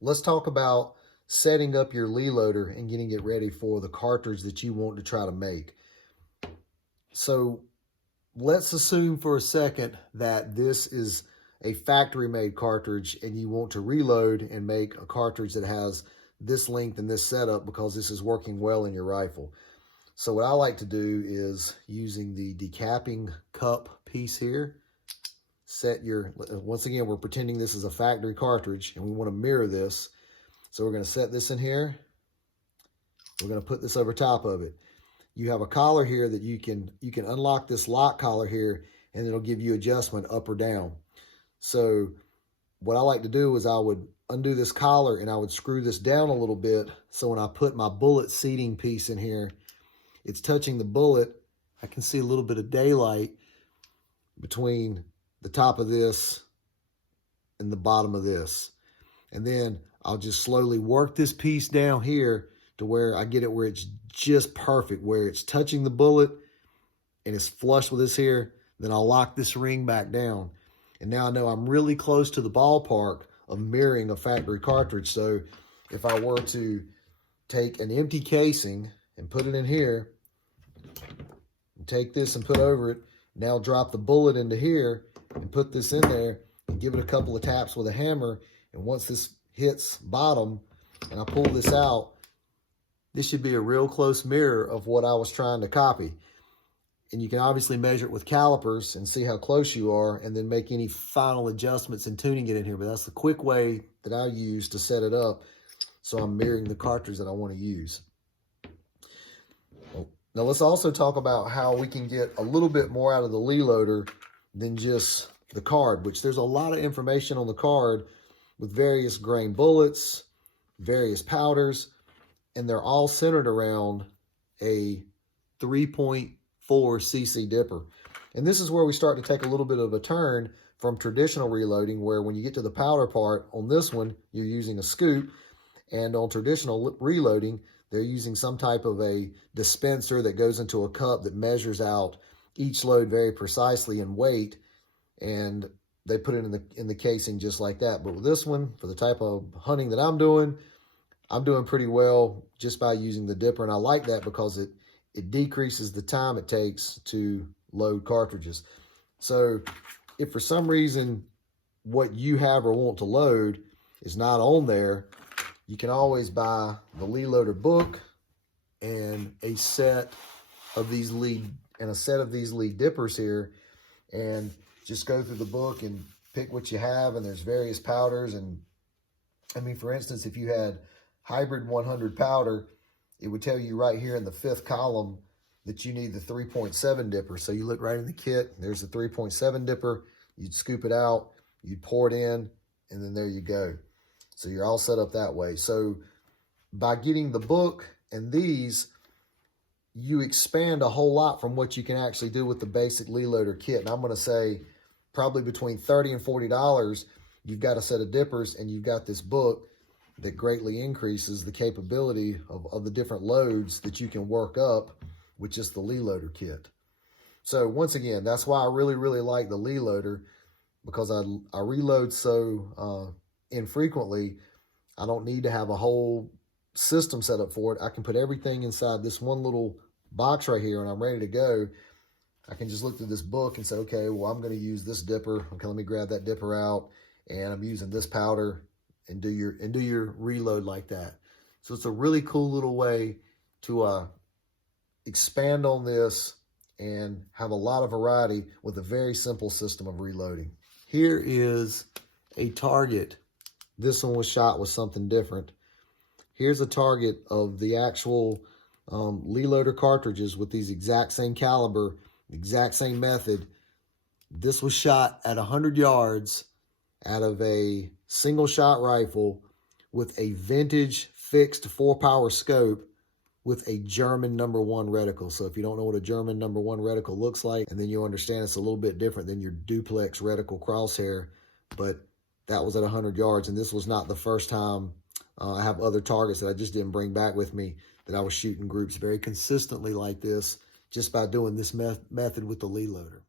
let's talk about setting up your Lee loader and getting it ready for the cartridge that you want to try to make. So let's assume for a second that this is a factory-made cartridge and you want to reload and make a cartridge that has this length and this setup because this is working well in your rifle. So what I like to do is, using the decapping cup piece here, set your, once again, we're pretending this is a factory cartridge and we want to mirror this. So we're going to set this in here. We're going to put this over top of it. You have a collar here that you can unlock this lock collar here, and it'll give you adjustment up or down. So what I like to do is I would undo this collar and I would screw this down a little bit. So when I put my bullet seating piece in here, it's touching the bullet. I can see a little bit of daylight between the top of this and the bottom of this. And then I'll just slowly work this piece down here to where I get it where it's just perfect, where it's touching the bullet and it's flush with this here. Then I'll lock this ring back down. And now I know I'm really close to the ballpark of mirroring a factory cartridge. So if I were to take an empty casing and put it in here, and take this and put over it, now drop the bullet into here and put this in there and give it a couple of taps with a hammer. And once this hits bottom and I pull this out, this should be a real close mirror of what I was trying to copy. And you can obviously measure it with calipers and see how close you are and then make any final adjustments and tuning it in here. But that's the quick way that I use to set it up so I'm mirroring the cartridge that I want to use. Now let's also talk about how we can get a little bit more out of the Lee loader than just the card, which there's a lot of information on the card with various grain bullets, various powders, and they're all centered around a 3.4 cc dipper. And this is where we start to take a little bit of a turn from traditional reloading, where when you get to the powder part on this one, you're using a scoop, and on traditional reloading, they're using some type of a dispenser that goes into a cup that measures out each load very precisely in weight, and they put it in the casing just like that. But with this one, for the type of hunting that I'm doing pretty well just by using the dipper, and I like that because it decreases the time it takes to load cartridges. So if for some reason what you have or want to load is not on there, you can always buy the Lee loader book and a set of these Lee dippers here, and just go through the book and pick what you have. And there's various powders. And I mean, for instance, if you had hybrid 100 powder, it would tell you right here in the 5th column that you need the 3.7 dipper. So you look right in the kit, there's the 3.7 dipper, you'd scoop it out, you'd pour it in, and then there you go. So you're all set up that way. So by getting the book and these, you expand a whole lot from what you can actually do with the basic Lee loader kit. And I'm going to say probably between $30 and $40, you've got a set of dippers and you've got this book that greatly increases the capability of the different loads that you can work up with just the Lee loader kit. So once again, that's why I really, really like the Lee loader, because I reload so infrequently. I don't need to have a whole system set up for it. I can put everything inside this one little box right here and I'm ready to go. I can just look through this book and say, okay, well, I'm going to use this dipper. Okay, let me grab that dipper out, and I'm using this powder, and do your reload like that. So it's a really cool little way to expand on this and have a lot of variety with a very simple system of reloading. Here is a target. This one was shot with something different. Here's a target of the actual Lee loader cartridges with these exact same caliber, exact same method. This was shot at 100 yards out of a single shot rifle with a vintage fixed 4-power scope with a German #1 reticle. So if you don't know what a German #1 reticle looks like, and then you'll understand it's a little bit different than your duplex reticle crosshair, but that was at 100 yards. And this was not the first time. I have other targets that I just didn't bring back with me that I was shooting groups very consistently like this just by doing this method with the Lee loader.